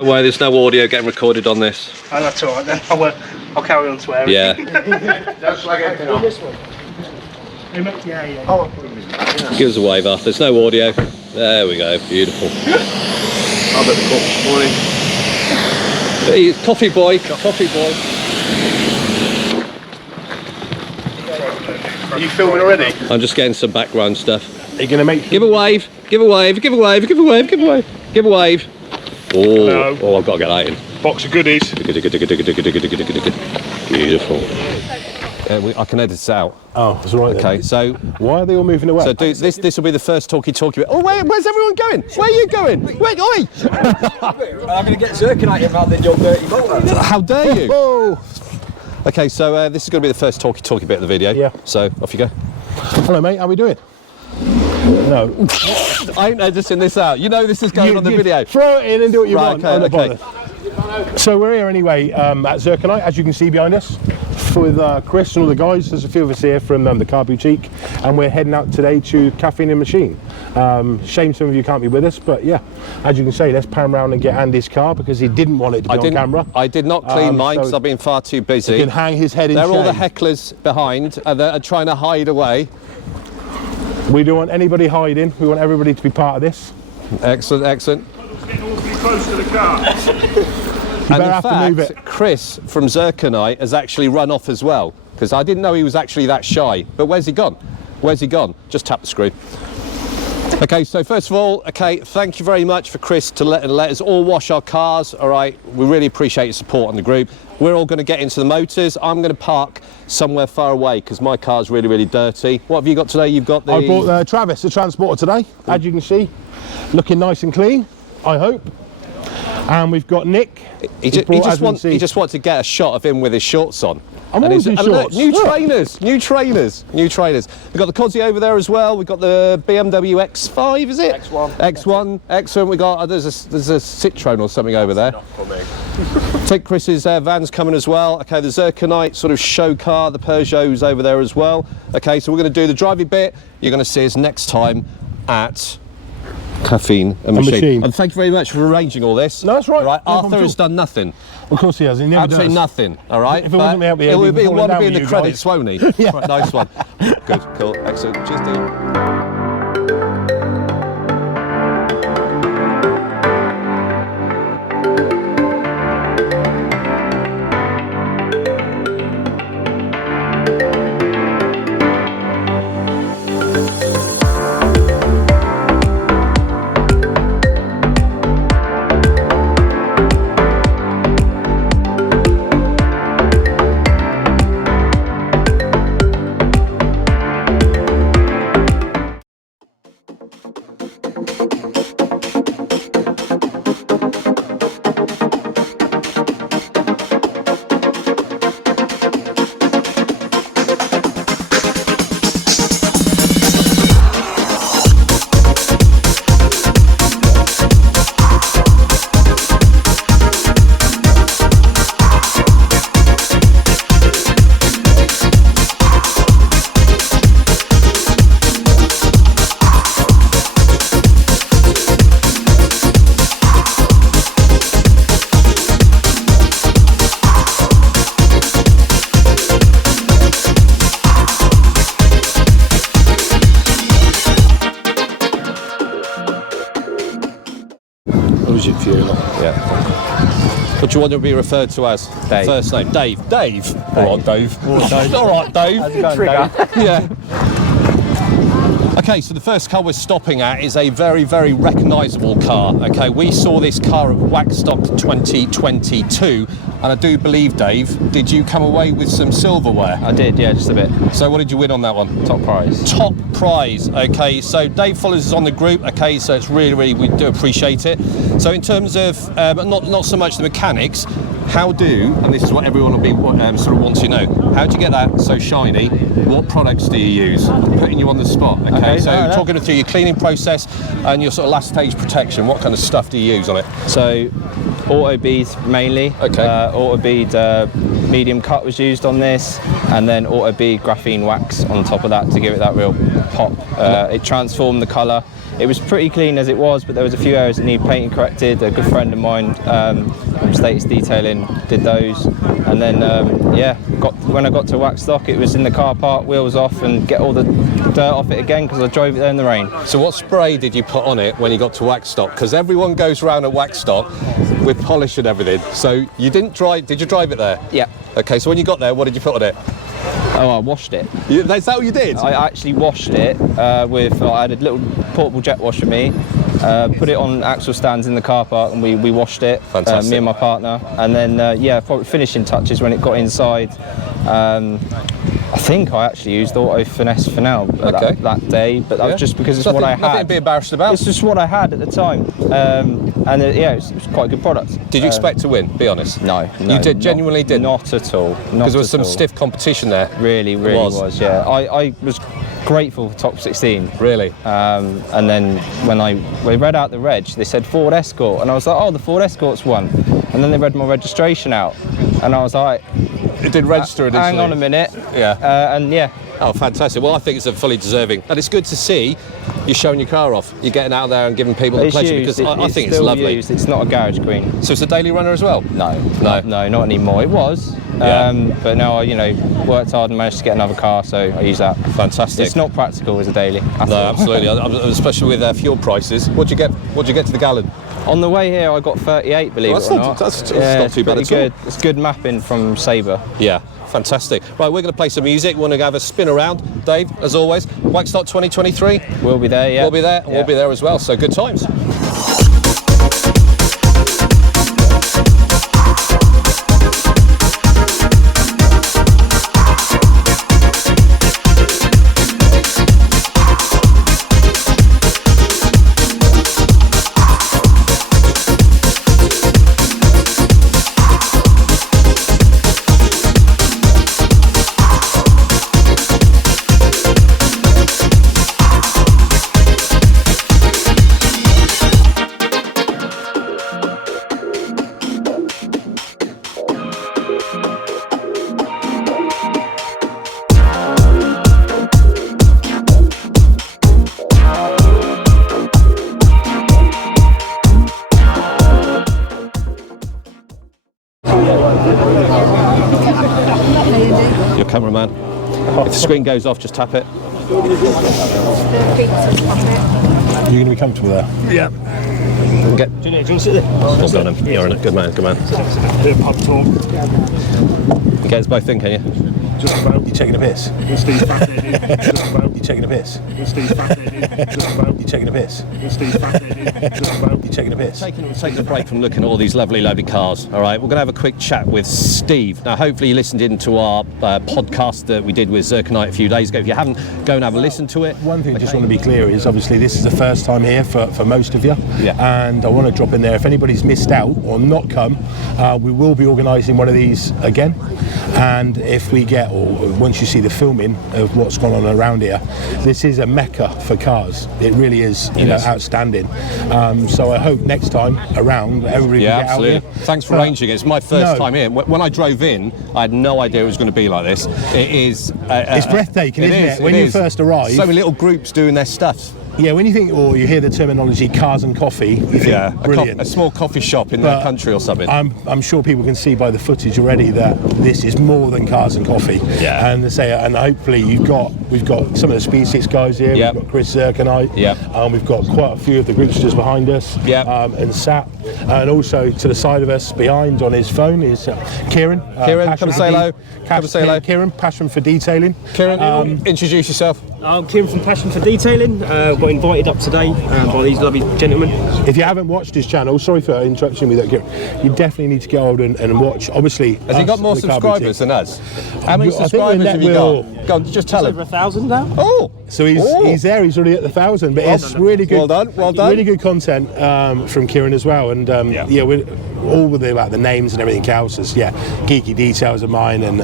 Why there's no audio getting recorded on this? Oh, that's alright then. I'll carry on swearing. Yeah. Don't flag anything off. This one? Yeah. Oh, Give us a wave off. There's no audio. There we go. Beautiful. I'll bet the call this morning. Hey, coffee boy. Coffee boy. Are you filming already? I'm just getting some background stuff. Are you going to make... Give a wave. Give a wave. Give a wave. Give a wave. Give a wave. Give a wave. Oh, Hello. oh, I've got to get that in. Box of goodies. Beautiful. I can edit this out. Oh, that's all right. Okay, then. so Why are they all moving away? so do, this will be the first talkie bit. Oh wait, where's everyone going? Where are you going? Wait, oi! I'm going to get Zirconite in rather than your dirty motor. How dare you? Oh. Okay, so this is going to be the first talkie bit of the video. Yeah. So off you go. Hello, mate. How we doing? No. I ain't editing this out. You know this is going on the video. Throw it in and do what you Right, want. okay. So we're here anyway at Zirconite, as you can see behind us, with Chris and all the guys. There's a few of us here from the Car Boutique, and we're heading out today to Caffeine Machine. Shame some of you can't be with us, but yeah, as you can see, let's pan around and get Andy's car because he didn't want it to be on camera. I did not clean mine because so I've been far too busy. He can hang his head in They're shame. all the hecklers behind that are trying to hide away. We don't want anybody hiding. We want everybody to be part of this. Excellent, excellent. Getting awfully close to the car. And in fact, Chris from Zirconite has actually run off as well, because I didn't know he was actually that shy. But where's he gone? Where's he gone? Just tap the screw. Okay, so first of all, okay, thank you very much for Chris to let us all wash our cars. All right, we really appreciate your support on the group. We're all going to get into the motors. I'm going to park somewhere far away because my car's really, really dirty. What have you got today? You've got the... I bought Travis, the transporter today, as you can see, looking nice and clean, I hope. And we've got Nick. He just wants to get a shot of him with his shorts on. I'm always in shorts. New trainers. We've got the Cosy over there as well. We've got the BMW X5, is it? X1, excellent. We got there's a Citroen or something over there. Not for me. Take Chris's van's coming as well. Okay, the Zirconite sort of show car, the Peugeot's over there as well. Okay, so we're going to do the driving bit. You're going to see us next time at Caffeine Machine. And thank you very much for arranging all this. No, that's right. Right, No Arthur has done nothing. Of course he has. He never Absolutely does. nothing. All right. If it wasn't me, I'd be he'll want to be in you the credits, guys. won't he? Yeah. Right, nice one. Good, cool, excellent. Cheers, dude. Yeah. What do you want to be referred to as? Dave. First name? Dave. Dave. All right, Dave. All right, Dave. How's it going, Dave? Yeah. Okay, so the first car we're stopping at is a very, very recognisable car. Okay, we saw this car at Waxstock 2022, and I do believe, Dave, did you come away with some silverware? I did, yeah, just a bit. So what did you win on that one? Top prize. Top prize. Okay, so Dave follows us on the group. Okay, so it's really, really, we do appreciate it. So in terms of not so much the mechanics, how do, and this is what everyone will be sort of wants to know, how do you get that so shiny? What products do you use? Putting you on the spot. Okay, so talking through your cleaning process and your sort of last stage protection. What kind of stuff do you use on it? So, auto bead mainly. Okay. Auto bead medium cut was used on this, and then auto bead graphene wax on top of that to give it that real pop. It transformed the colour It was pretty clean as it was, but there was a few areas that need painting corrected. A good friend of mine from Status Detailing did those, and then when I got to Waxstock, it was in the car park, wheels off, and get all the dirt off it again because I drove it there in the rain. So what spray did you put on it when you got to Waxstock? Because everyone goes around at Waxstock with polish and everything. So you didn't drive? Did you drive it there? Yeah. Okay. So when you got there, what did you put on it? Oh, I washed it. That's how you did? I actually washed it with. I had a little portable jet wash with me. Put it on axle stands in the car park, and we washed it. Fantastic. Me and my partner, and then probably finishing touches when it got inside. I think I actually used Auto Finesse for now that day, but that was just because it's what I had. Nothing to be embarrassed about. It's just what I had at the time, it was quite a good product. Did you expect to win? Be honest. No, you genuinely didn't. Not at all. Because there was some stiff competition there. Really was. Yeah, I was grateful for top 16. Really. And then when we read out the reg, they said Ford Escort, and I was like, oh, the Ford Escort's won. And then they read my registration out, and I was like, it did register initially. Hang on a minute. Yeah. Oh, fantastic. Well, I think it's a fully deserving. And it's good to see you showing your car off. You're getting out there and giving people the pleasure, because I think it's lovely. Used. It's not a garage queen. So it's a daily runner as well? No, not anymore. It was. But now I, worked hard and managed to get another car, so I use that. Fantastic. It's not practical as a daily. No, absolutely. Especially with fuel prices. What'd you get to the gallon? On the way here, I got 38, believe it or not. That's not too bad at all. It's good mapping from Sabre. Yeah, fantastic. Right, we're going to play some music. We're going to have a spin around. Dave, as always, Waxstock 2023. We'll be there, yeah. We'll be there, and we'll be there as well, so good times. Your cameraman. If the screen goes off, just tap it. You're going to be comfortable there? Yeah. Do you want to sit there? Well done, him. You're a good man, good man. Bit of pub talk. You get us both in, can you? Just about. You taking a piss? Steve's fat headed. Just about. You taking a piss? Steve's fat headed. Just about. You taking a piss? Steve's fat headed. Just about. You taking a piss? Taking a break from looking at all these lovely cars. All right, we're going to have a quick chat with Steve. Now, hopefully you listened in to our podcast that we did with Zirconite a few days ago. If you haven't, go and have a listen to it. One thing I just want to be clear is, obviously, this is the first time here for most of you. Yeah. And I want to drop in there, if anybody's missed out or not come, we will be organising one of these again. And if we get, or once you see the filming of what's gone on around here, this is a mecca for cars. It really is, outstanding. So I hope next time around, everybody can get absolutely. out here. Thanks for arranging it. It's my first time here. When I drove in, I had no idea it was going to be like this. It is. It's breathtaking, isn't it? When you first arrive. So many little groups doing their stuff. Yeah, when you think, or you hear the terminology cars and coffee, you think, brilliant. A small coffee shop in the country or something. I'm sure people can see by the footage already that this is more than cars and coffee. Yeah. And hopefully we've got some of the Speed 6 guys here. Yep. We've got Chris Zirconite. Yep. We've got quite a few of the Groups behind us. Yep. And Sat. And also to the side of us behind on his phone is Kieran. Kieran, come say hello. Come say hello. Kieran, passion for detailing. Kieran, introduce yourself. I'm Kim from Passion for Detailing. Got invited up today by these lovely gentlemen. If you haven't watched his channel, sorry for interrupting me with that, Kieran, you definitely need to go over and watch. Obviously, has he got more subscribers than us? How many subscribers have you got? Go on, just tell him. Over 1,000 now. Oh! So he's there, he's already at the 1,000, but it's really good. Well done. Really good content from Kieran as well. And all of the names and everything else is geeky details of mine, and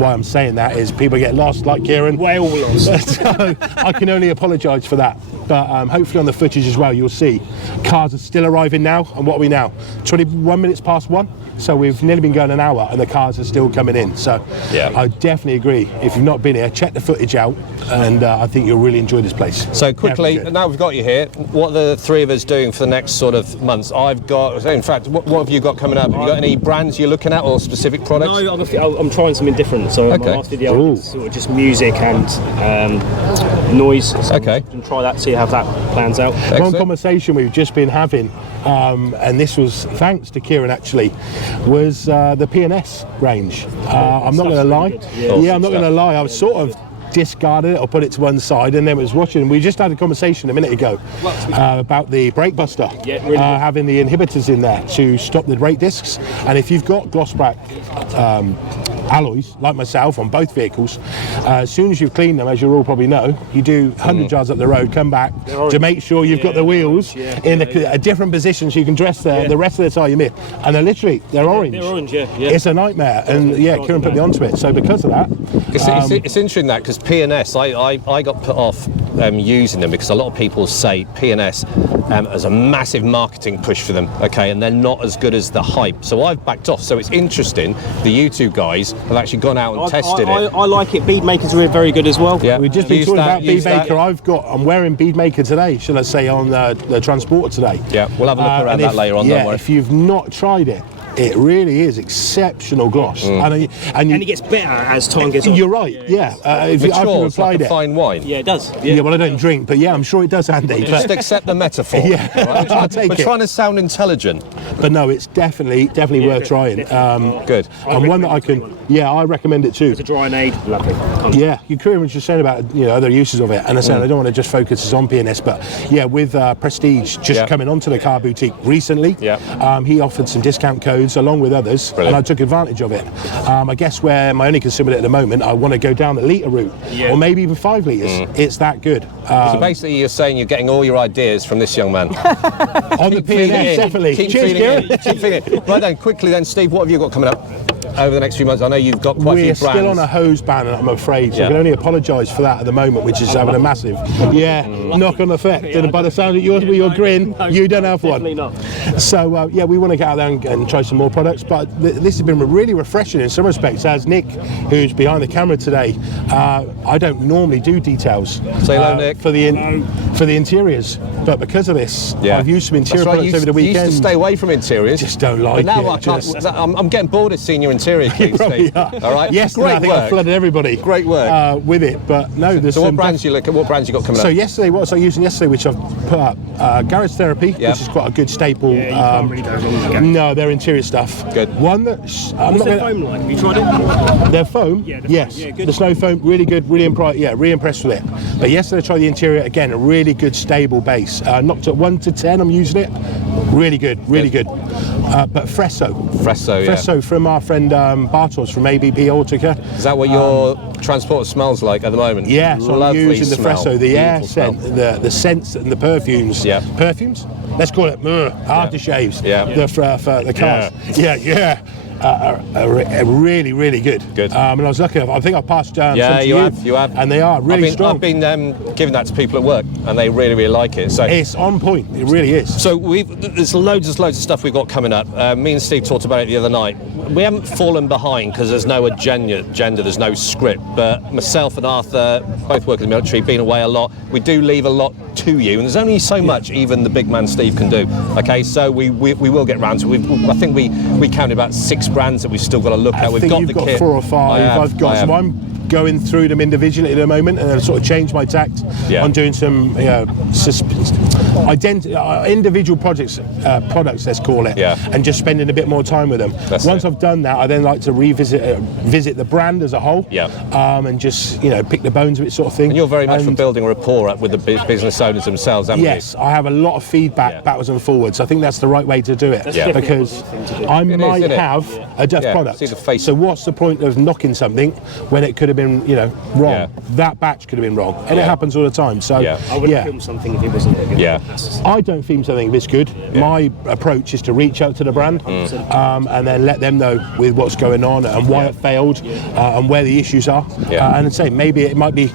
why I'm saying that is people get lost like Kieran. Way all lost. So I can only apologise for that. But hopefully on the footage as well, you'll see cars are still arriving now. And what are we now? 21 minutes past 1. So we've nearly been going an hour and the cars are still coming in. So I definitely agree. If you've not been here, check the footage out, and I think you'll really enjoy this place. So quickly, now we've got you here, what are the three of us doing for the next sort of months? I've got, in fact, what have you got coming up? Have you got any brands you're looking at or specific products? No, I'm trying something different. So my last video is sort of just music and noise. So Okay. And try that, see how that plans out. One conversation we've just been having, and this was thanks to Kieran actually, was the P&S range. I'm not going to lie. I'm not going to lie. I was sort of discarded it or put it to one side, and then was watching. We just had a conversation a minute ago about the brake buster, having the inhibitors in there to stop the brake discs. And if you've got gloss black alloys like myself on both vehicles, as soon as you've cleaned them, as you all probably know, you do 100 yards up the road, come back to make sure you've got the wheels in a different position so you can dress the rest of the time you're in. And they're literally orange. They're orange, It's a nightmare, and Kieran put me onto it. So because of that, it's interesting that, because P&S, I got put off using them because a lot of people say P&S as a massive marketing push for them, okay, and they're not as good as the hype. So I've backed off. So it's interesting, the YouTube guys have actually gone out and tested it. I like it. Bead makers are very good as well. Yeah, we've just been talking about Bead Maker. I'm wearing Bead Maker today, shall I say, on the Transporter today. Yeah, we'll have a look around that later on. Don't worry. If you've not tried it, it really is exceptional gloss, and it gets better as time goes on. You're right. If you Matures applied like a it, fine wine. Yeah, it does. Yeah, well, I don't drink, but I'm sure it does, Andy. Just accept the metaphor. I'll We're trying to sound intelligent. But no, it's definitely worth trying. Good. And one that I can, I recommend it too. It's a dry aid, lovely. Kieran was just saying about other uses of it, and I said I don't want to just focus on P&S, but with Prestige just coming onto the car boutique recently, he offered some discount codes along with others. Brilliant. And I took advantage of it. I guess where my only concern with it at the moment, I want to go down the litre route, or maybe even 5 litres. It's that good. So basically, you're saying you're getting all your ideas from this young man. On the P&S, definitely. Cheers, Kieran. Keep feeding it. Right then, quickly then, Steve, what have you got coming up over the next few months? I know you've got quite a few brands. We're still on a hose ban, I'm afraid, so I can only apologise for that at the moment, which is having a massive knock-on effect. And by the sound of yours, with your grin, you don't have one. Definitely not. So we want to get out there and try some more products, but this has been really refreshing in some respects. As Nick, who's behind the camera today, I don't normally do details. Say hello, Nick. For the interiors, but because of this, I've used some interior products over the weekend. You used to stay away from interiors. Just don't like but now it. I'm getting bored of seeing your interior clean, Steve. All right. Yesterday, I think I flooded everybody. Great work with it, but no. There's so what brands you look at? What brands you got coming up? So yesterday, what was I using yesterday, which I've put up? Garage Therapy, which is quite a good staple. You can't really go wrong with Garage. No, they're interior stuff. Good. One that What's their foam like? Have you tried it? Their foam? Yes. Yeah, good. The snow foam, really good, really impressed with it. But yesterday I tried the interior again, a really good stable base. Knocked at 1 to 10, I'm using it. Really good. But Fresso from our friend Bartos from ABP Autica. Is that what your Transporter smells like at the moment? Yeah, so I'm using the Fresso, the air scent, the scents and the perfumes. Yeah. Perfumes? Let's call it aftershaves. Yeah. For the cars. Yeah. Really, really good. Good. And I was lucky enough. I think I passed some to you have. And they are really strong. I've been giving that to people at work, and they really, really like it. So it's on point. It really is. So there's loads of stuff we've got coming up. Me and Steve talked about it the other night. We haven't fallen behind because there's no agenda, there's no script. But myself and Arthur both work in the military, been away a lot. We do leave a lot to you, and there's only so much even the big man Steve can do. Okay, so we will get round to it. I think we counted about 6 brands that we've still got to look at. You've got kit. 4 or 5. So I'm going through them individually at the moment, and I've sort of changed my tact on doing some individual products, let's call it, and just spending a bit more time with them. Once I've done that, I then like to visit the brand as a whole, and just pick the bones of it, sort of thing. And you're very much for building a rapport up with the business owners themselves, haven't you? Yes, I have a lot of feedback backwards and forwards. I think that's the right way to do it, because I might have a duff product. See the face. So what's the point of knocking something when it could have been, you know, wrong. Yeah. That batch could have been wrong, and it happens all the time. So Yeah. I wouldn't film something if it wasn't good. Yeah. I don't film something if it's good. My approach is to reach out to the brand and then let them know with what's going on and why it failed and where the issues are. And then say maybe it might be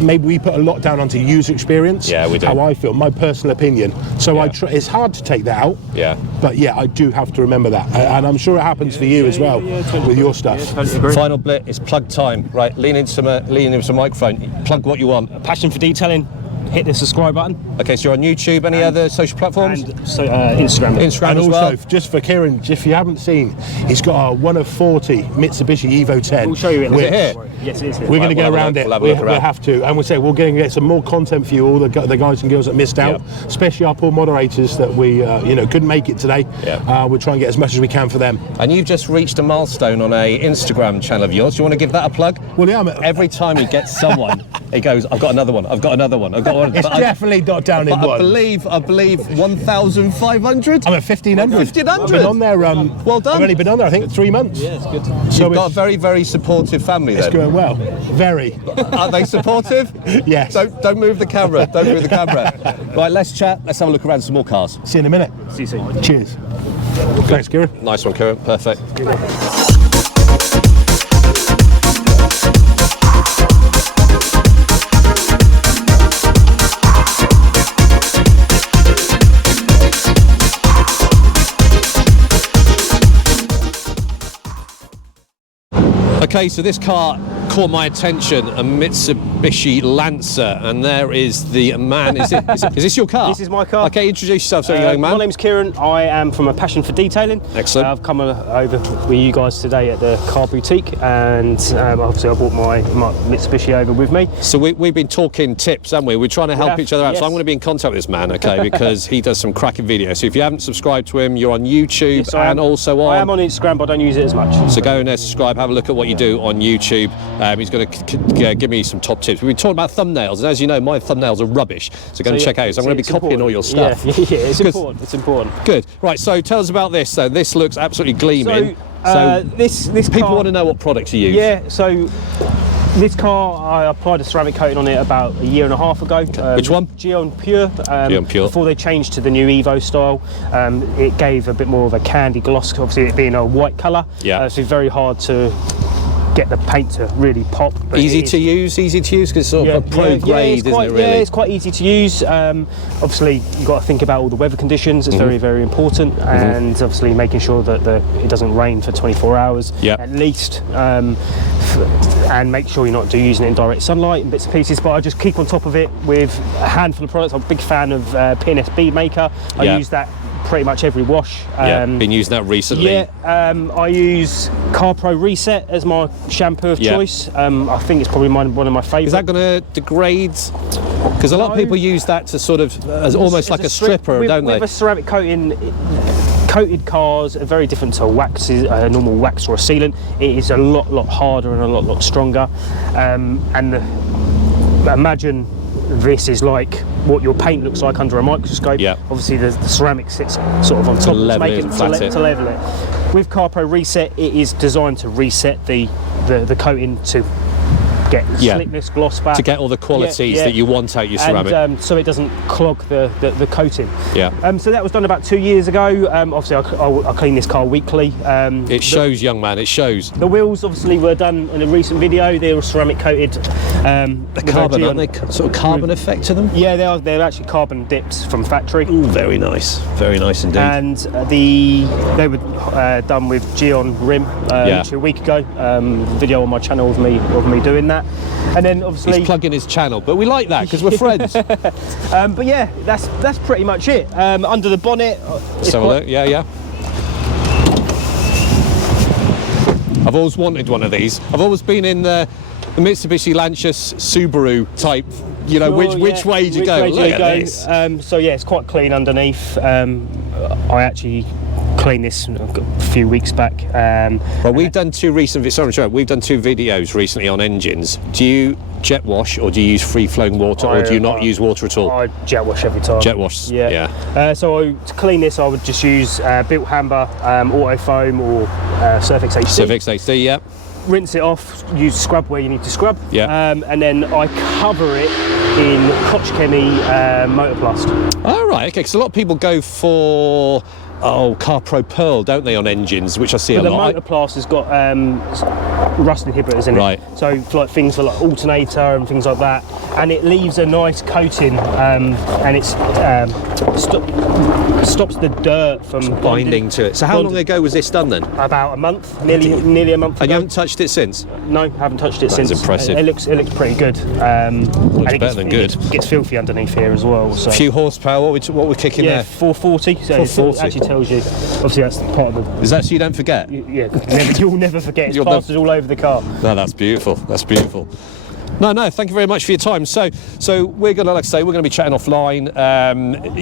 maybe we put a lot down onto user experience. Yeah, we do. How I feel, my personal opinion. So it's hard to take that out. Yeah. But yeah, I do have to remember that, and I'm sure it happens for you as well with your stuff. Final bit is plug time. Right, lean into the microphone. Plug what you want. Passion for detailing. Hit the subscribe button. Okay, so you're on YouTube. Any other social platforms? And so Instagram. Instagram And as also, well. just for Kieran, if you haven't seen, he's got a 1 of 40 Mitsubishi Evo 10. We'll show you it. Is it here? Yes, it is. We're going to We'll go have a around look. it. We'll have a look We'll around. have to, and we'll say we're going to get some more content for you, all the guys and girls that missed out, especially our poor moderators that we, couldn't make it today. Yeah. We'll try and get as much as we can for them. And you've just reached a milestone on a Instagram channel of yours. Do you want to give that a plug? Well, yeah, Every time he gets someone, he goes, "I've got another one. I've got another one. I've got one." it's definitely not down in one. I believe 1,500. I'm at 1,500. 1,500. I've been on there. Well done. I've only been on there, I think, 3 months. Yeah, it's good. So You've got a very, very supportive family it's then. going well. Very. Are they supportive? Yes. Don't move the camera. Don't move the camera. Right, let's chat. Let's have a look around some more cars. See you in a minute. See you soon. Cheers. Thanks, Kieran. Nice one, Kieran. Perfect. Okay, so this car caught my attention, a Mitsubishi Lancer, and there is the man. Is this your car? This is my car. Okay, introduce yourself, so young man. My name's Kieran. I am from A Passion for Detailing. Excellent. I've come over with you guys today at the car boutique, and obviously I brought my Mitsubishi over with me. So we've been talking tips, haven't we? We're trying to help each other out. So yes. I'm going to be in contact with this man, okay, because he does some cracking videos. So if you haven't subscribed to him, you're on YouTube Yes, I am. and also on. I am on Instagram, but I don't use it as much. So go in there, subscribe, have a look at what you do on YouTube. He's going to give me some top tips. We've been talking about thumbnails, and as you know, my thumbnails are rubbish. So go and check out. So I'm going to be copying all your stuff. Yeah, it's important. It's important. Good. Right. So tell us about this. So this looks absolutely gleaming. So this people car, want to know what products you use. Yeah. So this car, I applied a ceramic coating on it about a year and a half ago. Which one? Geon Pure. Geon Pure. Before they changed to the new Evo style, it gave a bit more of a candy gloss. Obviously, it being a white colour. Yeah. So it's very hard to get the paint to really pop. But Easy to use because it's sort of a pro grade, isn't it? Really. Yeah, it's quite easy to use. Obviously, you've got to think about all the weather conditions. It's very, very important, and obviously making sure that it doesn't rain for 24 hours at least, and make sure you're not using it in direct sunlight and bits and pieces. But I just keep on top of it with a handful of products. I'm a big fan of P&S Bead Maker. I use that pretty much every wash. Been using that recently. I use Car Pro Reset as my shampoo of choice. I think it's probably one of my favourites. Is that going to degrade? Because a lot of people use that to sort of as almost like a stripper, don't they? With a ceramic coating, coated cars are very different to a normal wax or a sealant. It is a lot harder and a lot stronger. Imagine this is like what your paint looks like under a microscope. Obviously the ceramic sits sort of on top to level it. With Car Pro Reset, it is designed to reset the coating to get slickness, gloss back, to get all the qualities that you want out your ceramic, and so it doesn't clog the coating. So that was done about 2 years ago. Obviously I clean this car weekly. It shows, young man, it shows. The wheels obviously were done in a recent video. They were ceramic coated. The carbon, aren't they? Sort of carbon effect to them? Yeah, they're actually carbon dipped from factory. Ooh, very nice indeed. And they were done with Geon rim 2 weeks ago. Video on my channel of me doing that. And then obviously he's plugging his channel, but we like that because we're friends. But yeah, that's pretty much it. Under the bonnet, I've always wanted one of these. I've always been in the Mitsubishi Lancer Subaru type. You know, which way do you go? Look at this. So yeah, it's quite clean underneath. I actually cleaned this a few weeks back. Well, we've done two videos recently on engines. Do you jet wash or do you use free flowing water, or do you not use water at all? I jet wash every time. Jet wash. So to clean this, I would just use Built Hamber, Auto Foam, or Surf XHD. Surf XHD, rinse it off, use scrub where you need to scrub, Yeah. and then I cover it in Koch Chemie Motorplast. All right, okay, because a lot of people go for Carpro Pearl, don't they, on engines, which I see But a the lot. Motorplast has got rust inhibitors in it, Right. so for like things for like alternator and things like that, and it leaves a nice coating, and it's stops the dirt from Binding to it. So how long ago was this done then? About a month, nearly a month ago. And you haven't touched it since? No, haven't touched it since. impressive. It looks pretty good. And it better than good. It gets filthy underneath here as well. So. A few horsepower, what we're kicking Yeah, there? 440. So 440. it actually tells you. Obviously, that's part of the. Is that so you don't forget? You'll never forget. It's You'll plastered all over the car. No, that's beautiful. That's beautiful. No, thank you very much for your time. So we're going to, like I say, we're going to be chatting offline.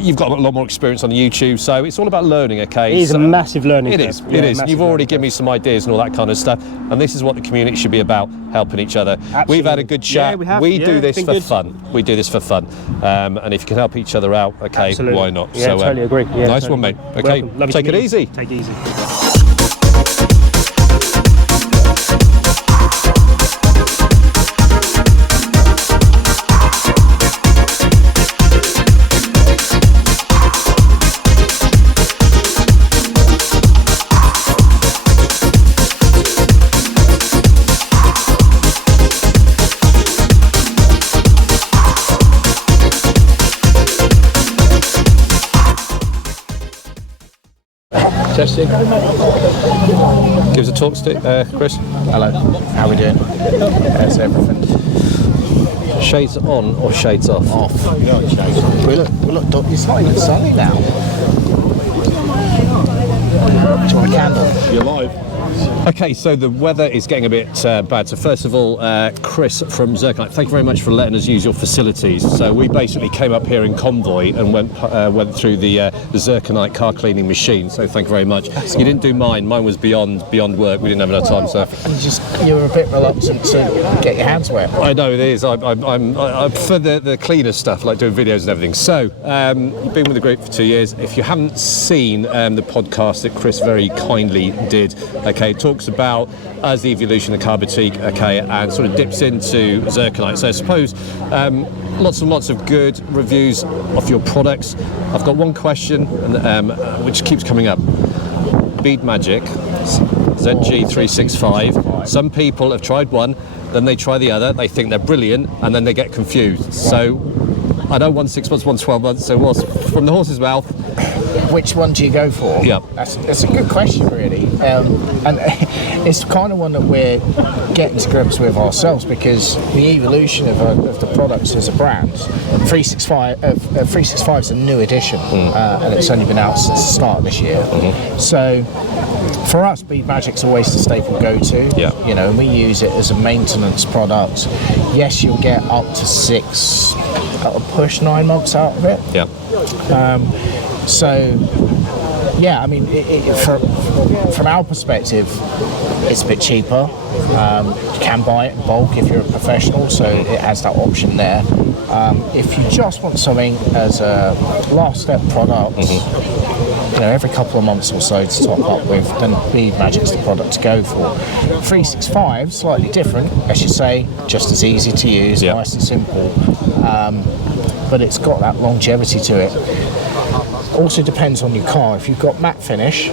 You've got a lot more experience on YouTube, so it's all about learning, okay? It is a massive learning It curve. is, Yeah, it is. massive You've already learning given me some ideas and all that kind of stuff, and this is what the community should be about, helping each other. Absolutely. We've had a good chat. Yeah, we have. We Yeah, do this been for good. fun. We do this for fun. And if you can help each other out, okay, Absolutely. why not? Yeah, totally agree. Yeah, nice totally one, mate. agree. Okay, Welcome. Lovely take to it meet you. easy. Take it easy. Testing. Give us a talk stick, Chris. Hello. How we doing? How's everything? Shades on or shades off? Off. We look. It's not even sunny now. Do you want a candle? You're live. Okay, so the weather is getting a bit bad. So first of all, Chris from Zirconite, thank you very much for letting us use your facilities. So we basically came up here in convoy and went through the Zirconite car cleaning machine. So thank you very much. You didn't do mine. Mine was beyond work. We didn't have enough time. So And you were a bit reluctant to get your hands wet. I know it is. I prefer the cleaner stuff, like doing videos and everything. So you've been with the group for 2 years. If you haven't seen the podcast that Chris very kindly did, okay, it talks about as the evolution of car boutique, okay, and sort of dips into Zirconite. So I suppose lots and lots of good reviews of your products. I've got one question, which keeps coming up. Bead Magic ZG365. Some people have tried one, then they try the other, they think they're brilliant, and then they get confused. So I know one's 6 months, one's 12 months, so what's from the horse's mouth? Which one do you go for? Yeah. That's a good question, really. And it's kind of one that we're getting to grips with ourselves, because the evolution of the products as a brand, 365 is a new edition, and it's only been out since the start of this year. So for us, Bead Magic's always the staple go-to. Yeah. You know, and we use it as a maintenance product. Yes, you'll get up to 6, a push 9 months out of it. Yeah. So, yeah, I mean, from our perspective, it's a bit cheaper. You can buy it in bulk if you're a professional, so it has that option there. If you just want something as a last step product, you know, every couple of months or so to top up with, then Bead Magic's the product to go for. 365, slightly different, as you say, just as easy to use, Yeah. nice and simple, but it's got that longevity to it. Also depends on your car. If you've got matte finish,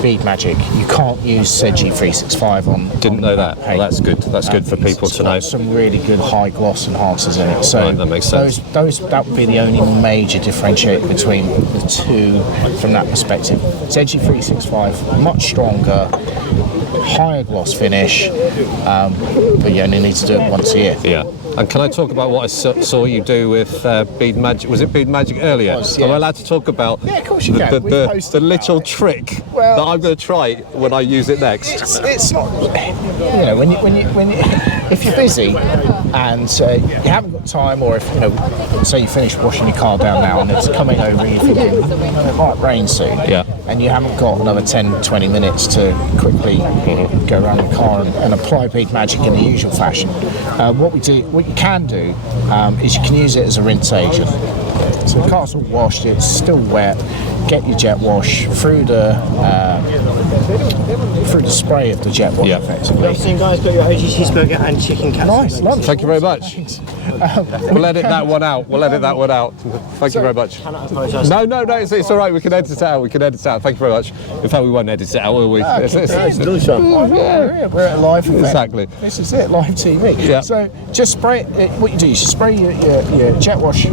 Bead Magic, you can't use ZG365 on. Didn't know that. Well, that's good. That's good for people It's to got know. some really good high gloss enhancers in it. So Right, that makes sense. that would be the only major differentiator between the two from that perspective. ZG365, much stronger, higher gloss finish, but you only need to do it once a year. Yeah. And can I talk about what I saw you do with Bead Magic? Was it Bead Magic earlier? It was, yeah. Am I allowed to talk about Yeah, of course you can. We've the posted little about it. trick Well- that I'm going to try when I use it next? It's not, you know, when you if you're busy and you haven't got time, or if, you know, say you finish washing your car down now and it's coming over and you're thinking it might rain soon, Yeah. and you haven't got another 10-20 minutes to quickly go around the car and apply Bead Magic in the usual fashion, what you can do is you can use it as a rinse agent. So the car's all washed, it's still wet, get your jet wash through the through the spray of the jet wash, effectively. Afternoon, guys. Got your OG cheeseburger and chicken casserole. Nice, lunch. Thank you very much. We'll edit that one out. Thank you very much. Cannot apologise. No, it's all right. We can edit it out. Thank you very much. In fact, we won't edit it out, will we? We're at a live event. Exactly. This is it, live TV. Yeah. So just spray it. What you do is you spray your jet wash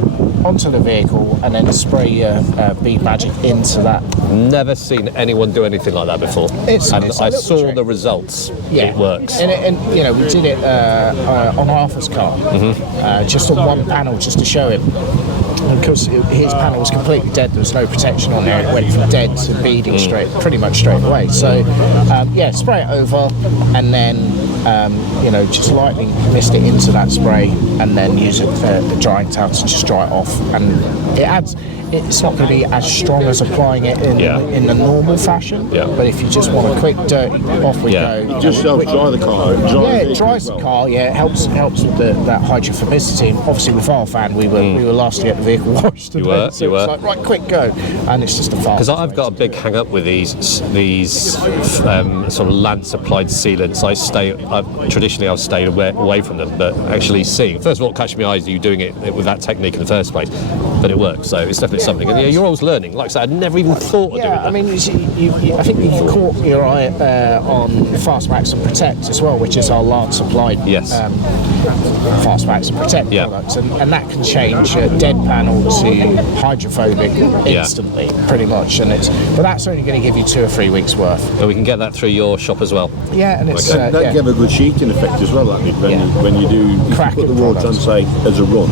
onto the vehicle and then spray your bead magic into that. Never seen anyone do anything like that before. It's and a I little saw trick. the results. Yeah. It works. And you know, we did it on Arthur's car, just on one panel, just to show him. Because his panel was completely dead, there was no protection on there. It went from dead to beading pretty much straight away. So, yeah, spray it over, and then you know, just lightly mist it into that spray, and then use the drying towel to just dry it off. And it adds. It's not going to be as strong as applying it in the normal fashion. Yeah. But if you just want a quick dirty, off we go. It just helps dry the car. It dries the car. Yeah, it helps with that hydrophobicity. And obviously, with our fan, we were last to get the vehicle washed. You were. It's like, right, quick go, and it's just a fast. Because I've got a big hang up with these sort of lance applied sealants. Traditionally I've stayed away from them, but actually seeing, first of all, it catches my eyes you doing it with that technique in the first place, but it works. So it's definitely something. And yeah, you're always learning. Like I said, I'd never even thought of doing that. I mean, I think you've caught your eye on Fast Wax and Protect as well, which is our lance applied Fast Wax and Protect products, and that can change a dead panel to hydrophobic instantly, pretty much. But that's only going to give you 2 or 3 weeks worth. But we can get that through your shop as well. Yeah, and it's that give a good sheeting effect as well. That when you do, if you put the water on, say, as a run,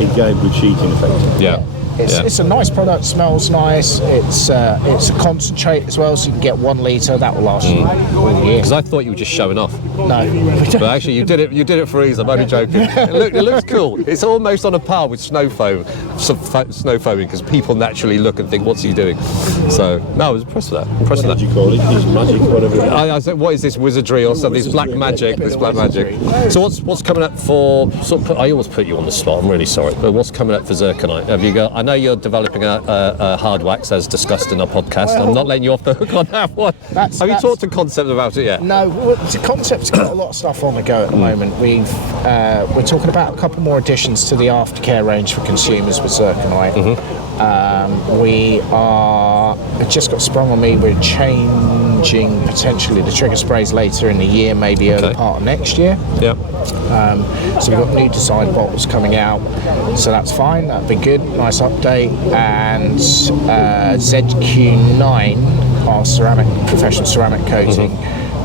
it gave good sheeting effect. Yeah. It's a nice product, smells nice. It's a concentrate as well, so you can get 1 litre. That will last you all year. Because I thought you were just showing off. No, but actually you did it for ease. I'm only joking. It looks cool. It's almost on a par with snow foaming, because people naturally look and think, what's he doing? So no, I was impressed with that. What did you call it? His magic, whatever. I said, what is this wizardry or something? This black magic. So what's coming up for? I always put you on the spot. I'm really sorry, but what's coming up for Zirconite? Have you got? I know you're developing a hard wax, as discussed in our podcast. I'm not letting you off the hook on that one. Have you talked to Concept about it yet? No, the Concept's got a lot of stuff on the go at the moment. We're talking about a couple more additions to the aftercare range for consumers with Zirconite. It just got sprung on me. We're changing potentially the trigger sprays later in the year, maybe early part of next year. Yeah. So we've got new design bottles coming out, so that's fine. That'd be good. Nice update. And ZQ9, our professional ceramic coating.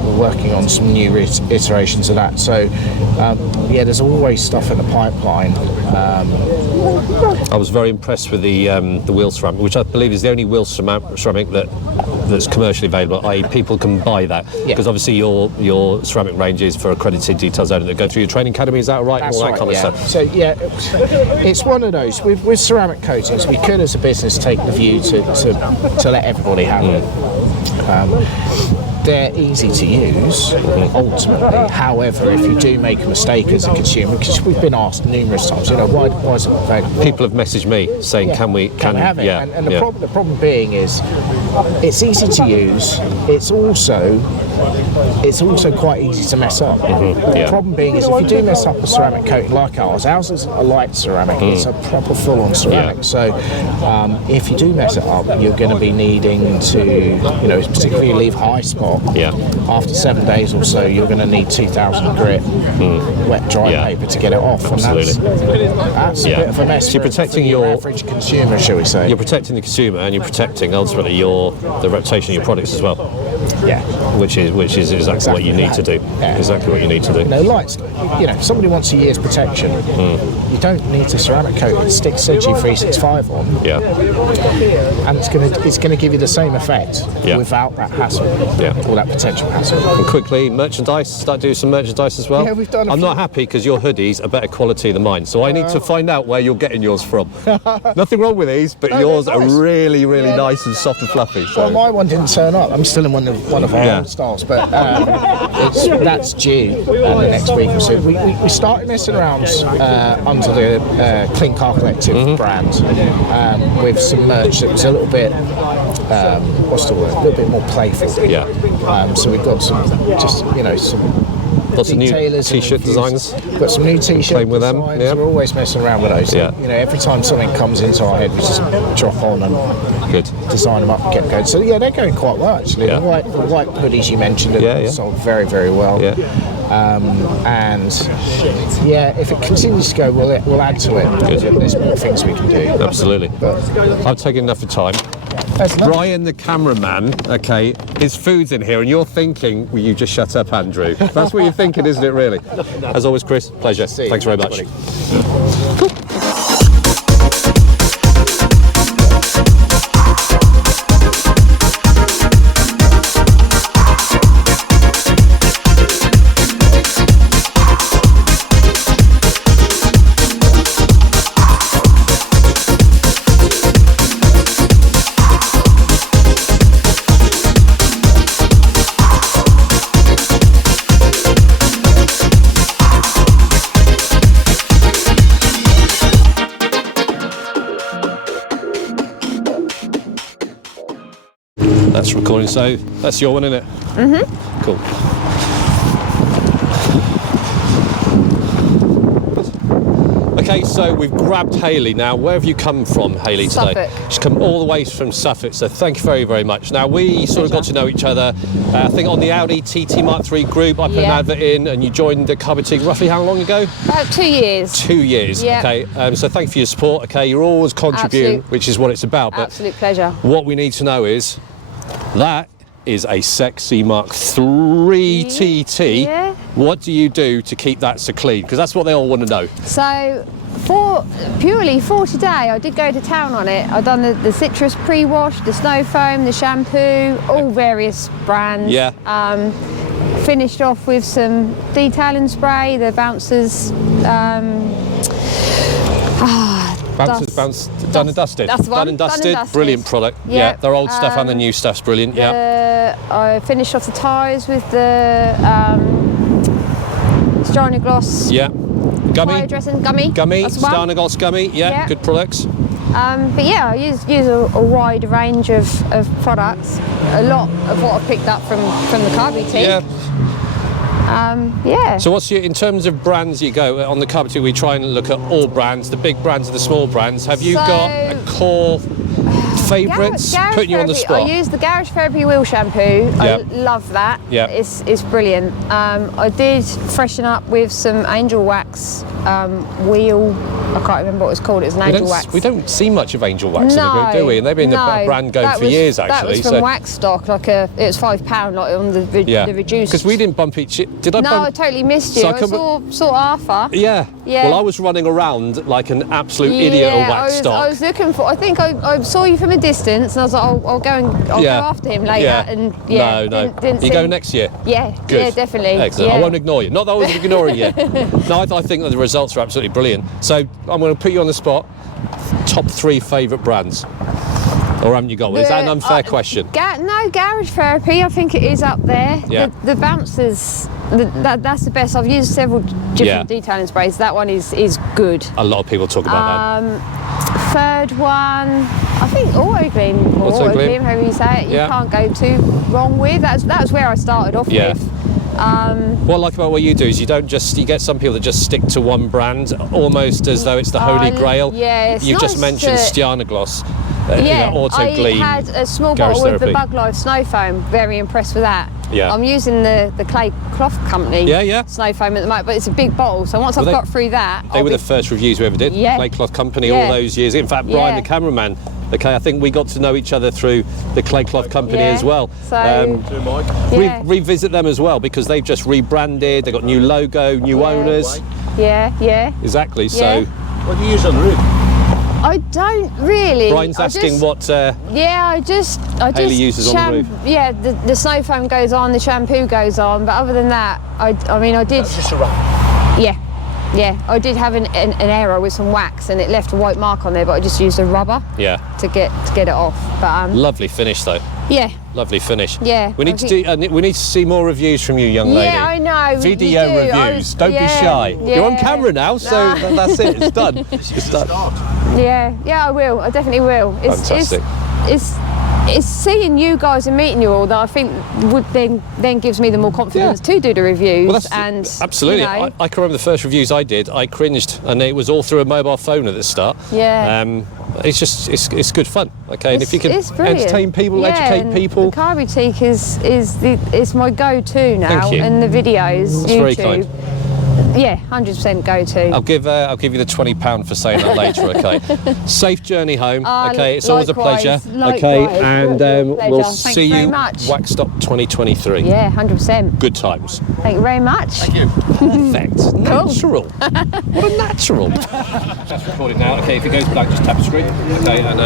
We're working on some new iterations of that. So, there's always stuff in the pipeline. I was very impressed with the wheel ceramic, which I believe is the only wheel ceramic that's commercially available, i.e. people can buy that. Because obviously your ceramic range is for accredited details only that go through your training academy, is that right? That's and all right, that kind of stuff. So it's one of those. With ceramic coatings, we could as a business take the view to let everybody have it. They're easy to use, ultimately. However, if you do make a mistake as a consumer, because we've been asked numerous times, why is it available? People have messaged me saying, can we have it? Yeah, and the problem being is, it's easy to use. It's also quite easy to mess up. The problem being is, if you do mess up a ceramic coating like ours is a light ceramic. It's a proper full-on ceramic. So if you do mess it up, you're going to be needing to, particularly leave high spot. After 7 days or so, you're going to need 2,000 grit wet dry paper to get it off. Absolutely. And that's a bit of a mess. So you're protecting your average consumer, shall we say? You're protecting the consumer, and you're protecting ultimately the reputation of your products as well. Yeah. Which is exactly what you need to do. Yeah. Exactly what you need to do. Lights. If somebody wants a year's protection, you don't need to ceramic coat it. Stick Seiji 365 on. Yeah. And it's going to give you the same effect without that hassle. Yeah. Or that potential hassle. And quickly, merchandise. Start doing some merchandise as well. Yeah, we've done. I'm not happy because your hoodies are better quality than mine, so I need to find out where you're getting yours from. Nothing wrong with these, but yours are really, really nice and soft and fluffy. So. Well, my one didn't turn up. I'm still in one of our old styles, but that's due the next week or so. We started messing around under the Clean Car Collective brand with some merch that was a little bit what's the word? A little bit more playful. Yeah. So we've got some, just some. Lots of new t-shirt designs. Got some new t-shirt Playing with them, designs. yeah. We're always messing around with those. Yeah. Every time something comes into our head, we just drop on and Good. design them up and get going. So yeah, they're going quite well actually. Yeah. The white hoodies you mentioned have sold very, very well. Yeah. And yeah, if it continues to go, we'll add to it. Good. There's more things we can do. Absolutely. I've taken enough of time. Brian, the cameraman, okay, his food's in here, and you're thinking, well, you just shut up, Andrew. That's what you're thinking, isn't it, really? As always, Chris, pleasure. Thanks very much. Cool. That's recording, so that's your one, isn't it? Mm-hmm. Cool. Okay, so we've grabbed Hayley now. Where have you come from, Hayley, today? Suffolk. She's come all the way from Suffolk, so thank you very, very much. Now, we sort of got to know each other, I think on the Audi TT Mark III group. I put an advert in, and you joined the car boutique roughly how long ago? About 2 years. 2 years, Yep. okay. So thank you for your support, okay. You're always contributing, which is what it's about. But Absolute pleasure. what we need to know is, that is a sexy Mark III TT. Yeah. What do you do to keep that so clean? Because that's what they all want to know. So, purely for today, I did go to town on it. I've done the citrus pre-wash, the snow foam, the shampoo, all various brands. Yeah. Finished off with some detailing spray, the bouncers. Bounce, done and dusted. That's the one. Done and dusted. Dusted. Brilliant product. Yeah. Yeah, their old stuff and the new stuff's brilliant. Yeah. I finished off the tyres with the Styrene Gloss. Yeah. Gummy. Tyre dressing, gummy. That's the one. Starnagos gummy. Yeah, Yeah. good products. But yeah, I use a wide range of products. A lot of what I picked up from the car boutique. Yeah. Yeah. So what's in terms of brands you go on the car boutique? We try and look at all brands, the big brands and the small brands. Have you got a core favourites? Garage Putting you on the Therapy. spot. I use the Garage Therapy wheel shampoo. I love that. Yeah. It's brilliant. I did freshen up with some Angel Wax wheel. I can't remember what it's called. It was an Angel Wax. We don't see much of Angel Wax in the group, do we? And they've been the brand going for years, actually. That was from Wax stock. It was £5, like on the reduced. Because we didn't bump each. Did I? No, I totally missed you. So I saw Arthur. Yeah. Yeah. Well, I was running around like an absolute idiot on Wax stock. I was looking for. I think I saw you from a distance, and I was like, I'll go after him later. Yeah. And no. Didn't you see. go next year? Yeah. Good. Yeah, definitely. Excellent. Yeah. I won't ignore you. Not that I was ignoring you. No, I think that the results are absolutely brilliant. So I'm going to put you on the spot. Top 3 favourite brands. Or haven't you got one? Is that an unfair question? No, Garage Therapy, I think it is up there. Yeah. The bouncers, that's the best. I've used several different detailing sprays. That one is good. A lot of people talk about that. Third one, I think Auto Gleam, or Auto Gleam, however you say it, you can't go too wrong with. That's where I started off with. What I like about what you do is you get some people that just stick to one brand almost as though it's the holy grail. Yeah, it's You've nice just mentioned Styrene-Gloss. Auto Gleam. I had a small Garage bottle with the Therapy. Bug Life Snow Foam. Very impressed with that. Yeah. I'm using the Clay Cloth Company Snow Foam at the moment, but it's a big bottle. So once I've got through that, they were the first reviews we ever did. Yeah. Clay Cloth Company all those years. In fact, Brian, the cameraman. Okay, I think we got to know each other through the Clay Cloth Company as well. So, revisit them as well because they've just rebranded. They've got new logo, new owners. Yeah. Exactly. Yeah. So, what do you use on the roof? I don't really. Brian's asking what I just Hayley uses on the roof. Yeah, the snow foam goes on, the shampoo goes on, but other than that, I did. That's just a wrap. Yeah, I did have an error with some wax and it left a white mark on there, but I just used a rubber to get it off. But lovely finish though. Yeah. Lovely finish. Yeah. We need to see more reviews from you, young lady. Yeah, I know. Video reviews. Don't be shy. You're on camera now, so that's it. It's done. It's done. Yeah, I will. I definitely will. Fantastic. it's seeing you guys and meeting you all that I think would then gives me the more confidence to do the reviews. Well, absolutely. You know, I can remember the first reviews I did. I cringed, and it was all through a mobile phone at the start. Yeah. It's just it's good fun. Okay, and if you can it's brilliant. entertain people, educate people. The car boutique is my go-to now, Thank you. and the videos. That's YouTube. very kind. Yeah, 100% go-to. I'll give you the £20 for saying that later. Okay. Safe journey home. Okay, it's always a pleasure. Okay, and we'll see you Waxstock 2023. Yeah, 100%. Good times. Thank you very much. Thank you. Perfect. Natural. What a natural. That's recorded now. Okay, if it goes black, just tap the screen. Okay, and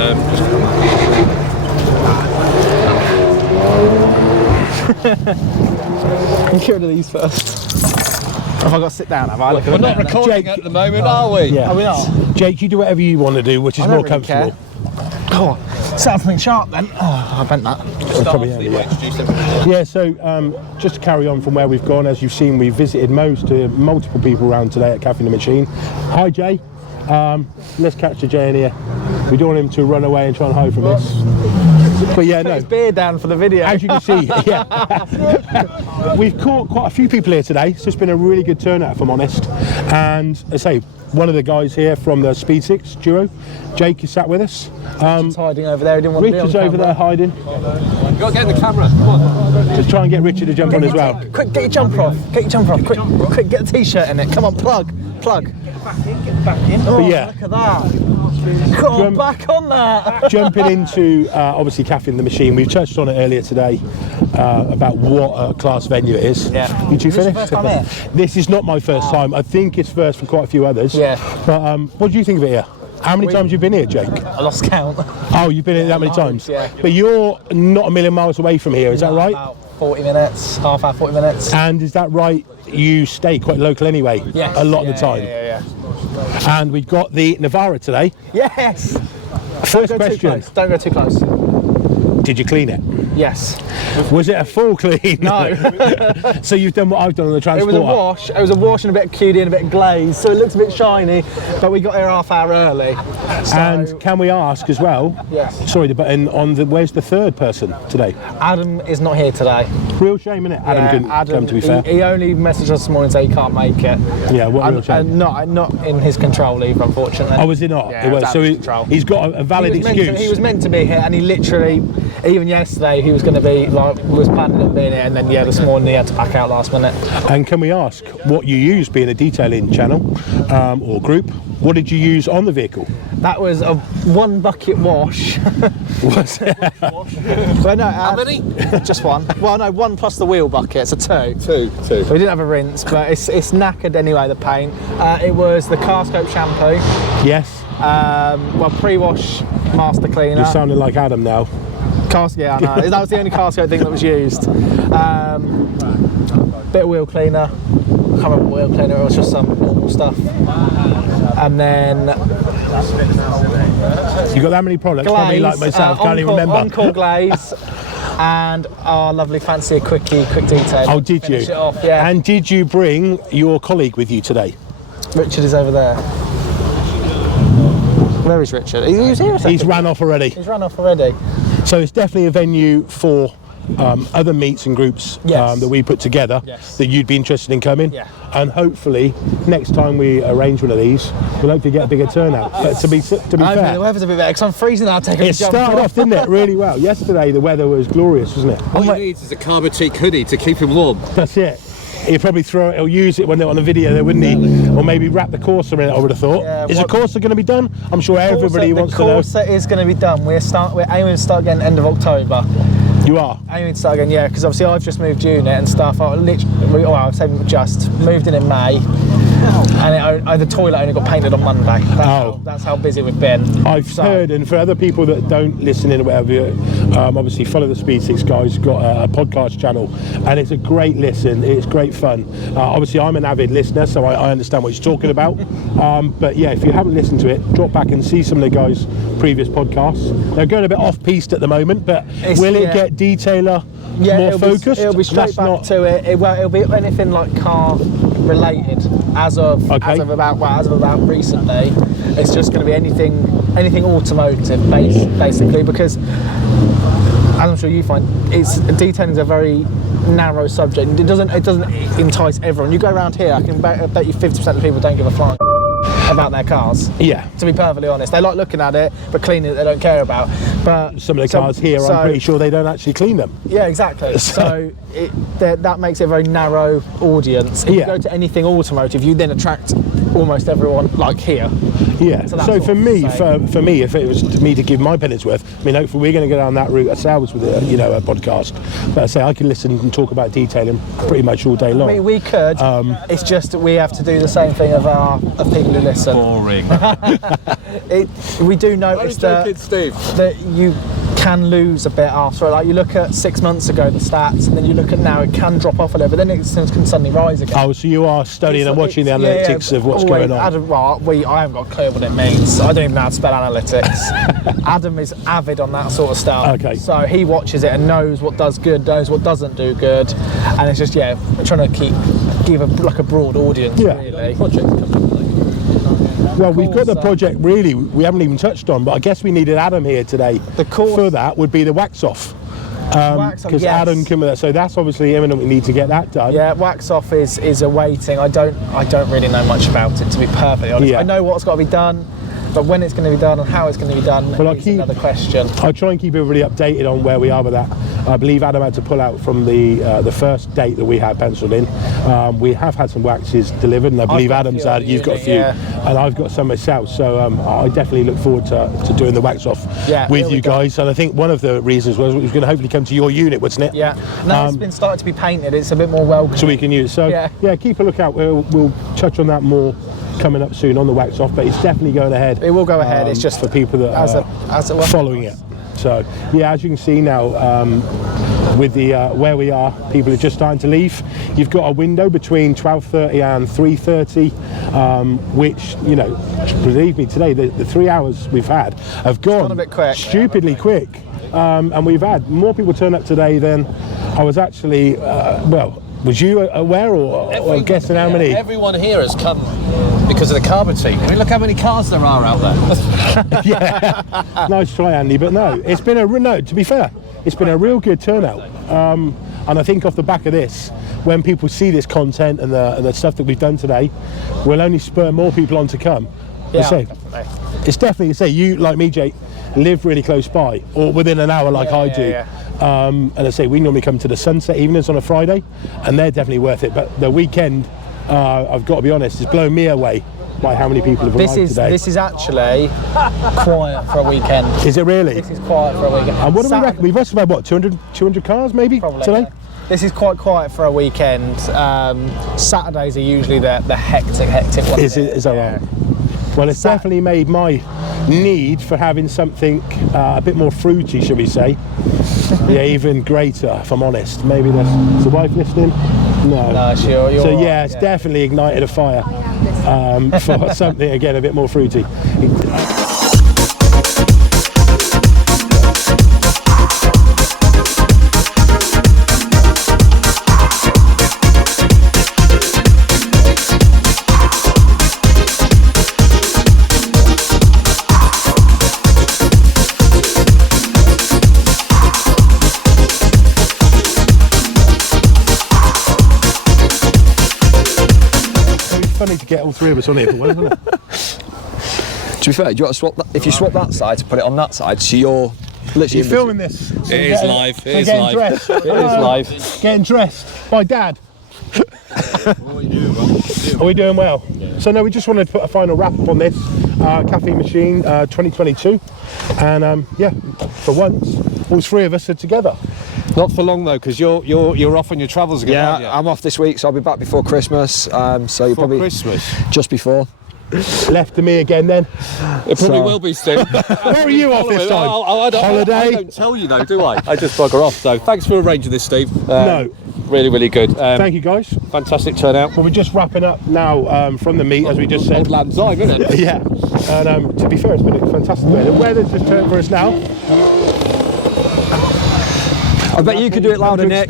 I'll get rid of these first. Have I got to sit down? Have I? We're not recording at the moment, are we? Yeah. Are we not? Jake, you do whatever you want to do, which is more comfortable. Oh, set something sharp then. Oh, I bent that. Yeah, so just to carry on from where we've gone, as you've seen, we've visited multiple people around today at Caffeine Machine. Hi, Jay. Let's catch the Jay in here. We don't want him to run away and try and hide from us. But yeah, Put no. his beard down for the video. As you can see, we've caught quite a few people here today, so it's been a really good turnout, if I'm honest. And as I say, one of the guys here from the Speed 6 duo, Jake, is sat with us. Richard's hiding over there. He didn't want to be on Richard's over there hiding. You've got to get in the camera. Come on. Just try and get Richard to jump on as well. Quick, get your jumper off. Get your jumper off. Quick, get a t-shirt in it. Come on, plug. Get back in. Oh, But yeah. look at that. Come on, back on that. Jumping into obviously Caffeine the Machine, we touched on it earlier today about what a class venue it is. Yeah. You two Is this finished? your first time here? This is not my first time. I think it's first for quite a few others. Yeah. But what do you think of it here? How many times have you been here, Jake? I lost count. Oh, you've been here that many times? Yeah. But you're not a million miles away from here, is that right? About 40 minutes, half hour, 40 minutes. And is that right? You stay quite local anyway? Yes. A lot of the time. Yeah. And we've got the Navara today. Yes. First question. Don't go too close. Did you clean it? Yes. Was it a full clean? No. So you've done what I've done on the It Transporter? was a wash and a bit of QD and a bit of glaze, so it looks a bit shiny, but we got here half hour early. So, and can we ask as well? Yes. Sorry, the button on the. Where's the third person today? Adam is not here today. Real shame, innit? Adam couldn't come. To be fair, he only messaged us this morning saying he can't make it. Yeah, what a real shame. And not in his control either, unfortunately. Oh, was it not? Yeah, it was. out So of his control. he's got a valid excuse. He was meant to be here, and he literally, even yesterday, he was going to be was planning on being here, and then this morning he had to back out last minute. And can we ask what you use, being a detailing channel or group? What did you use on the vehicle? That was a 1 bucket wash. Was it? Well, no, how many? Just one. Well, no, 1 plus the wheel bucket, so 2. Two. We didn't have a rinse, but it's knackered anyway, the paint. It was the Carscope shampoo. Yes. Pre-wash master cleaner. You're sounding like Adam now. Yeah, I know. That was the only Carscope thing that was used. Bit of wheel cleaner. I can't remember what wheel cleaner, it was just some normal stuff. And then you got that many products? glaze, Probably like myself, can't even remember. Encore glaze. And our lovely fancy quick detail. Oh, did you? Finish it off, yeah. And did you bring your colleague with you today? Richard is over there. Where is Richard? He was here a second. He's ran off already. He's run off already. So it's definitely a venue for other meets and groups that we put together that you'd be interested in coming. Yeah. And hopefully next time we arrange one of these, we'll hopefully get a bigger turnout. But to be fair, The weather's a bit better because I'm freezing now. Taking it started off, didn't it, really well. Yesterday the weather was glorious, wasn't it? All he needs is a car boutique hoodie to keep him warm. That's it. He'll probably he'll use it when they're on the video there, wouldn't he? Or maybe wrap the Corsa in it, I would have thought. Yeah, is the Corsa going to be done? I'm sure everybody wants to know. The Corsa is going to be done. We're aiming to start again end of October. You are? Aiming to start again, yeah, because obviously I've just moved unit and stuff. I've just moved in May. And the toilet only got painted on Monday. That's how busy we've been. I've heard, and for other people that don't listen in or whatever, obviously follow the Speed 6 guys, got a podcast channel, and it's a great listen, it's great fun. Obviously I'm an avid listener, so I understand what he's talking about. But yeah, if you haven't listened to it, drop back and see some of the guys' previous podcasts. They're going a bit off-piste at the moment, but will it get detailer more focused? It'll be straight back to it. It'll be anything like car related as of about recently. It's just going to be anything automotive basically, because I'm sure you find, detailing is a very narrow subject. It doesn't entice everyone. You go around here, I can bet you 50% of people don't give a flying about their cars. Yeah. To be perfectly honest, they like looking at it, but cleaning it they don't care about. But some of the cars here, I'm pretty sure they don't actually clean them. Yeah, exactly. So that makes it a very narrow audience. If you go to anything automotive, you then attract almost everyone, like here. Yeah. So for me, if it was me to give my penny's worth, I mean, hopefully we're going to go down that route ourselves with a podcast. But I say I can listen and talk about detailing pretty much all day long. I mean, we could. It's just that we have to do the same thing of people who listen. Boring. We do notice that you can lose a bit after. Like you look at 6 months ago the stats, and then you look at now, it can drop off a little, but then it can suddenly rise again. Oh, so you are studying and watching the analytics of what's going on. Adam, I haven't got a clue what it means. I don't even know how to spell analytics. Adam is avid on that sort of stuff. Okay. So he watches it and knows what does good, knows what doesn't do good, and it's just trying to give a broad audience. Yeah. Really. Well, we've got the project really we haven't even touched on, but I guess we needed Adam here today. The course for that would be the wax off. Because Adam came with that, so that's obviously imminent. We need to get that done. Yeah, wax off is awaiting. I don't really know much about it, to be perfectly honest. Yeah. I know what's got to be done, but when it's going to be done and how it's going to be done is another question. I'll try and keep everybody updated on where we are with that. I believe Adam had to pull out from the first date that we had penciled in. We have had some waxes delivered, and I believe Adam's had. You've got a few, and I've got some myself. So I definitely look forward to doing the wax off with you guys. And I think one of the reasons was it was going to hopefully come to your unit, wasn't it? Yeah. No, it's been started to be painted. It's a bit more welcome. So we can use. So yeah, keep a lookout. We'll touch on that more coming up soon on the wax off, but it's definitely going ahead. It will go ahead. It's just for people that are following it. So yeah, as you can see now, with the where we are, people are just starting to leave. You've got a window between 12:30 and 3:30, which, you know, believe me, today the 3 hours we've had have gone a bit quick. Stupidly quick, and we've had more people turn up today than I was actually. Was you aware or guessing how many? Everyone here has come because of the Carver team. I mean, look how many cars there are out there. Yeah, nice try, Andy. But no, it's been to be fair, it's been a real good turnout. And I think off the back of this, when people see this content and the stuff that we've done today, we'll only spur more people on to come. Yeah, definitely. It's definitely, say you, like me, Jake, live really close by, or within an hour like I do. Yeah. And I say we normally come to the sunset evenings on a Friday, and they're definitely worth it. But the weekend, I've got to be honest, it's blown me away by how many people have arrived today. This is actually quiet for a weekend. Is it really? This is quiet for a weekend. And what do we reckon? We've must have had, what, 200 cars maybe today? Yeah. This is quite quiet for a weekend. Saturdays are usually the hectic one. Is that right? Well, it's definitely made my need for having something a bit more fruity, shall we say, even greater, if I'm honest. Maybe is the wife listening? No. No, sure. So yeah, it's definitely ignited a fire for something, again, a bit more fruity. Funny to get all three of us on here for one, isn't it? To be fair, do you want to swap that? If you swap that side to put it on that side, so you're literally. You're filming this. It is live. It is live. Dressed. It is live. Getting dressed by Dad. Are we doing well? Yeah. So no, we just wanted to put a final wrap up on this Caffeine Machine 2022, and for once, all three of us are together. Not for long though, because you're off on your travels again. Yeah, aren't you? I'm off this week, so I'll be back before Christmas. So you're probably Christmas. Just before. Left to me again then. It probably will be, Steve. Where are you off this time? Holiday? I don't tell you though, do I? I just bugger off. So thanks for arranging this, Steve. No. Really, really good. Thank you, guys. Fantastic turnout. Well, we're just wrapping up now from the meet, as we just said. Old Lang Syne, isn't it? Yeah. And to be fair, it's been a fantastic day. The weather's just turned for us now. I bet you could do it louder, Nick.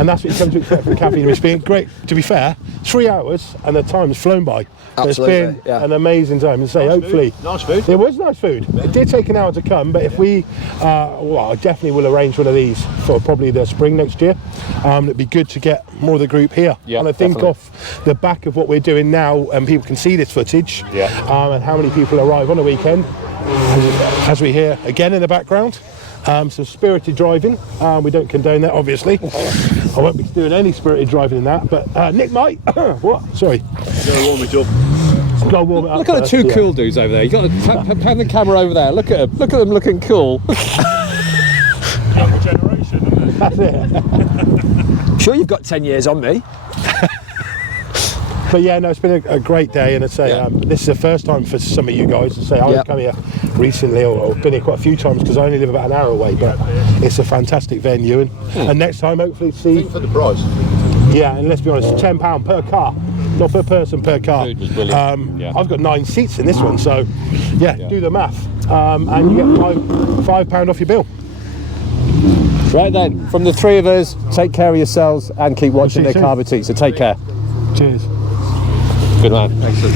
And that's what you come to expect from the Caffeine Machine. It's been great. To be fair, 3 hours and the time's flown by. Absolutely, It's been an amazing time. And say, hopefully, Nice food. it was nice food. It did take an hour to come, but if we, well, I definitely will arrange one of these for probably the spring next year. It'd be good to get more of the group here. Yeah, and I think definitely. off the back of what we're doing now, and people can see this footage, and how many people arrive on a weekend, as we hear again in the background. Some spirited driving. We don't condone that, obviously. I won't be doing any spirited driving in that, but Nick might. What? Sorry. Go warm it up. Go warm it up Look at the first, two yeah. cool dudes over there. You got to pan the camera over there. Look at them. Look at them looking cool. Younger generation, isn't it? That's it. Sure, you've got 10 years on me. But yeah, no, it's been a great day, and I say this is the first time for some of you guys to say I've come here recently, or been here quite a few times because I only live about an hour away. But it's a fantastic venue, and next time hopefully see. For the price. Yeah, and let's be honest, £10 per car, not per person, per car. Food was brilliant. I've got 9 seats in this one, so do the math, and you get £5 off your bill. Right then, from the three of us, take care of yourselves and keep watching see the you car soon. boutique. So take care. Cheers. Good man. Excellent.